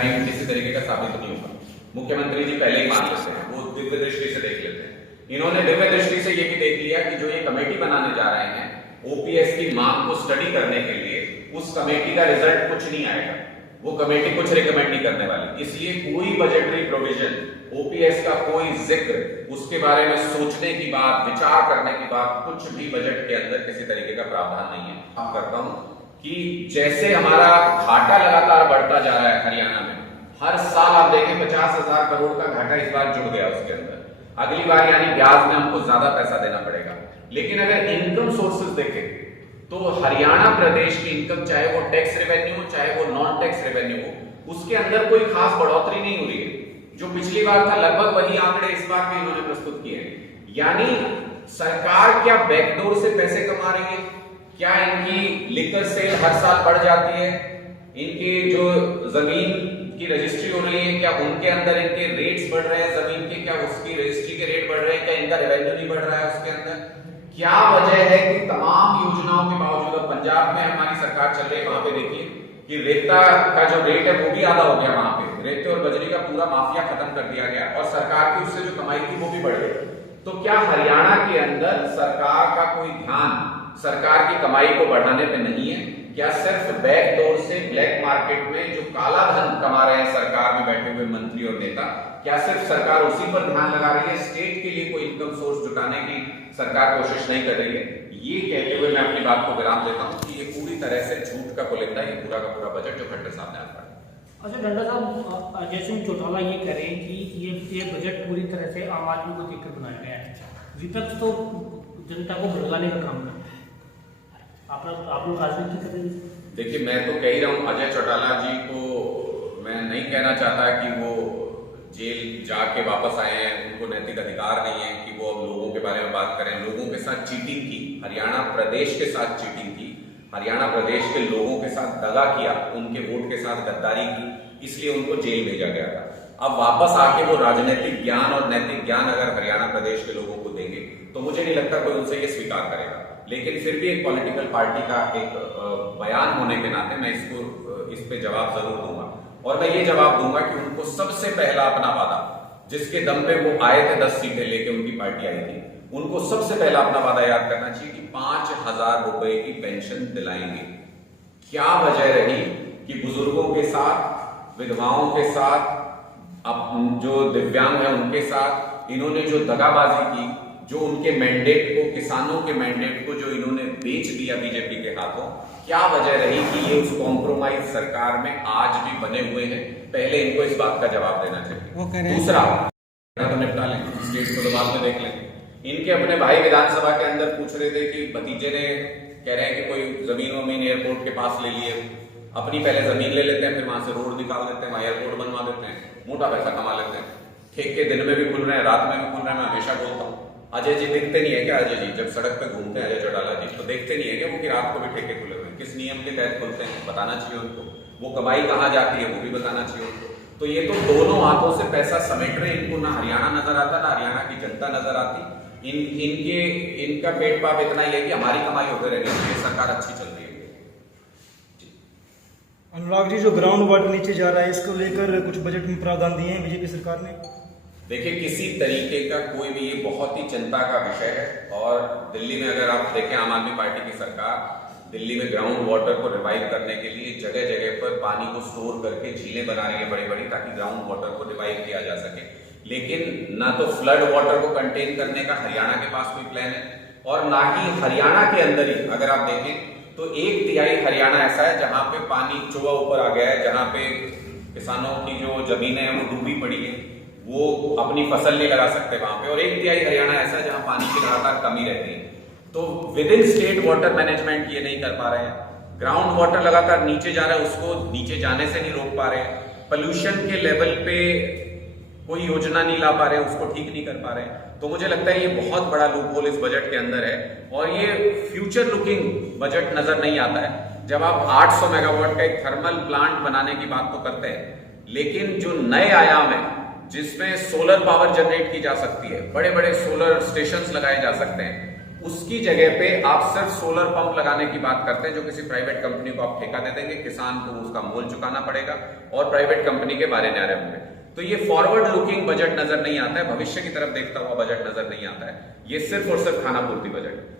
Time किसी तरीके का साबित नहीं होगा। मुख्यमंत्री जी पहले ही मान लेते हैं, वो दिव्य दृष्टि से देख लेते हैं। इन्होंने दिव्य दृष्टि से ये भी देख लिया कि जो ये कमेटी बनाने जा रहे हैं ओपीएस की मांग को स्टडी करने के लिए, उस कमेटी का रिजल्ट कुछ नहीं आएगा, वो कमेटी कुछ रिकमेंड नहीं करने वाली, इसलिए कोई बजटरी प्रोविजन, ओपीएस का कोई जिक्र, उसके बारे में सोचने की बात, विचार करने की बात कुछ भी बजट के अंदर किसी तरीके का प्रावधान नहीं है। अब करता हूं कि जैसे हमारा घाटा लगातार बढ़ता जा रहा है हरियाणा में, हर साल आप देखें 50,000 करोड़ का घाटा इस बार जुड़ गया उसके अंदर, अगली बार यानी ब्याज में हमको ज्यादा पैसा देना पड़ेगा। लेकिन अगर इनकम सोर्सेज देखें तो हरियाणा प्रदेश की इनकम, चाहे वो टैक्स रेवेन्यू हो चाहे वो नॉन टैक्स रेवेन्यू हो, उसके अंदर कोई खास बढ़ोतरी नहीं हो रही है। जो पिछली बार था लगभग वही आंकड़े इस बार भी इन्होंने प्रस्तुत किए हैं। यानी सरकार क्या बैकडोर से पैसे कमा रही है, क्या इनकी लिकर सेल हर साल बढ़ जाती है, इनके जो जमीन की रजिस्ट्री हो रही है क्या उनके अंदर इनके रेट्स बढ़ रहे हैं जमीन के, क्या उसकी रजिस्ट्री के रेट बढ़ रहे हैं, क्या इनका रेवेन्यू नहीं बढ़ रहा है उसके अंदर, क्या वजह है कि तमाम योजनाओं के बावजूद, अब पंजाब में हमारी सरकार चल रही है, वहां पे देखिए कि रेता का जो रेट है वो भी आधा हो गया, वहां पे रेते और बजरी का पूरा माफिया खत्म कर दिया गया और सरकार की उससे जो कमाई थी वो भी बढ़ गई। तो क्या हरियाणा के अंदर सरकार का कोई ध्यान सरकार की कमाई को बढ़ाने पे नहीं है? क्या सिर्फ बैकडोर से ब्लैक मार्केट में जो काला धन कमा रहे हैं सरकार में बैठे हुए मंत्री और नेता, क्या सिर्फ सरकार उसी पर ध्यान लगा रही है? स्टेट के लिए कोई इनकम सोर्स जुटाने की सरकार कोशिश नहीं कर रही है? ये कहते हुए मैं अपनी बात को विराम देता हूं कि ये पूरी तरह से झूठ का पुलिंदा, ये पूरा का पूरा बजट जो खट्टर सामने आता है। अच्छा डंडा साहब, अजय सिंह चौटाला ये कह रहे हैं कि ये बजट पूरी तरह से आम आदमी को देखकर बनाया गया है, विपक्ष तो जनता को भड़काने का काम करता है, आप लोग राजनीति कर रहे हैं। देखिए मैं तो कह ही रहा हूँ, अजय चौटाला जी को मैं नहीं कहना चाहता कि वो जेल जाके वापस आए हैं, उनको नैतिक अधिकार नहीं है कि वो अब लोगों के बारे में बात करें। लोगों के साथ चीटिंग की, हरियाणा प्रदेश के साथ चीटिंग की, हरियाणा प्रदेश के लोगों के साथ दगा किया, उनके वोट के साथ गद्दारी की, इसलिए उनको जेल भेजा गया था। अब वापस आके वो राजनीतिक ज्ञान और नैतिक ज्ञान अगर हरियाणा प्रदेश के लोगों को देंगे तो मुझे नहीं लगता कोई उनसे ये स्वीकार करेगा। लेकिन फिर भी एक पॉलिटिकल पार्टी का एक बयान होने के नाते मैं इस पे जवाब जरूर दूंगा, और मैं ये जवाब दूंगा कि उनको सबसे पहला अपना वादा, जिसके दम पे वो आए थे 10 सीटें लेके उनकी पार्टी आई थी, उनको सबसे पहला अपना वादा याद करना चाहिए कि 5,000 रुपए की पेंशन दिलाएंगे। क्या वजह रही कि बुजुर्गों के साथ, विधवाओं के साथ, अब जो दिव्यांग है उनके साथ इन्होंने जो दगाबाजी की, जो उनके मैंडेट को, किसानों के मैंडेट को जो इन्होंने बेच दिया बीजेपी के हाथों, क्या वजह रही कि ये उस कॉम्प्रोमाइज सरकार में आज भी बने हुए हैं? पहले इनको इस बात का जवाब देना चाहिए। दूसरा तो निपटा लें, स्टेट को तो बाद में देख लें। इनके अपने भाई विधानसभा के अंदर पूछ रहे थे कि भतीजे ने कह रहे हैं कि कोई जमीन वमीन एयरपोर्ट के पास ले लिए, अपनी पहले जमीन ले लेते हैं, फिर वहां से रोड निकाल देते हैं, वहां एयरपोर्ट बनवा देते हैं, मोटा पैसा कमा लेते हैं। ठेके दिन में भी खुल रहे हैं, रात में भी खुल रहे हैं। मैं हमेशा बोलता हूँ अजय जी दिखते नहीं है क्या? अजय जी जब सड़क पे घूमते हैं, अजय चौटाला जी, तो देखते नहीं है क्या वो कि रात को भी ठेके खुले हुए हैं? किस नियम के तहत खुलते हैं बताना चाहिए उनको, वो कमाई कहाँ जाती है वो भी बताना चाहिए उनको। तो ये तो दोनों हाथों से पैसा समेट रहे, इनको ना हरियाणा नजर आता ना हरियाणा की जनता नजर आती। इनका पेट पाप इतना ही है कि हमारी कमाई होते रहेगी, ये सरकार अच्छी चल रही है। अनुराग जी, जो ग्राउंड वाटर नीचे जा रहा है, इसको लेकर कुछ बजट में प्रावधान दिए हैं बीजेपी सरकार ने? देखिए किसी तरीके का कोई भी, ये बहुत ही चिंता का विषय है। और दिल्ली में अगर आप देखें, आम आदमी पार्टी की सरकार दिल्ली में ग्राउंड वाटर को रिवाइव करने के लिए जगह जगह पर पानी को स्टोर करके झीलें बना रही है बड़ी बड़ी, ताकि ग्राउंड वाटर को रिवाइव किया जा सके। लेकिन ना तो फ्लड वाटर को कंटेन करने का हरियाणा के पास कोई प्लान है, और ना ही हरियाणा के अंदर ही अगर आप देखें तो 1/3 हरियाणा ऐसा है जहां पे पानी चौवा ऊपर आ गया है, जहां पे किसानों की जो जमीनें हैं वो डूबी पड़ी है, वो अपनी फसल नहीं लगा सकते वहां पे। और 1/3 हरियाणा ऐसा है जहां पानी की लगातार कमी रहती है। तो with in state water management ये नहीं कर पा रहे हैं। ग्राउंड वाटर लगातार नीचे जा रहा है, उसको नीचे जाने से नहीं रोक पा रहे हैं। पोल्यूशन के लेवल पे कोई योजना नहीं ला पा रहे हैं, उसको ठीक नहीं कर पा रहे हैं। तो मुझे लगता है ये बहुत बड़ा लूपहोल इस बजट के अंदर है, और ये फ्यूचर लुकिंग बजट नजर नहीं आता है। जब आप 800 मेगावाट का एक थर्मल प्लांट बनाने की बात तो करते हैं, लेकिन जो नए आयाम है जिसमें सोलर पावर जनरेट की जा सकती है, बड़े बड़े सोलर स्टेशंस लगाए जा सकते हैं, उसकी जगह पे आप सिर्फ सोलर पंप लगाने की बात करते हैं, जो किसी प्राइवेट कंपनी को आप ठेका दे देंगे, किसान को उसका मोल चुकाना पड़ेगा और प्राइवेट कंपनी के बारे न्यारे होंगे। तो ये फॉरवर्ड लुकिंग बजट नजर नहीं आता है, भविष्य की तरफ देखता हुआ बजट नजर नहीं आता है, ये सिर्फ और सिर्फ खाना पूर्ति बजट है।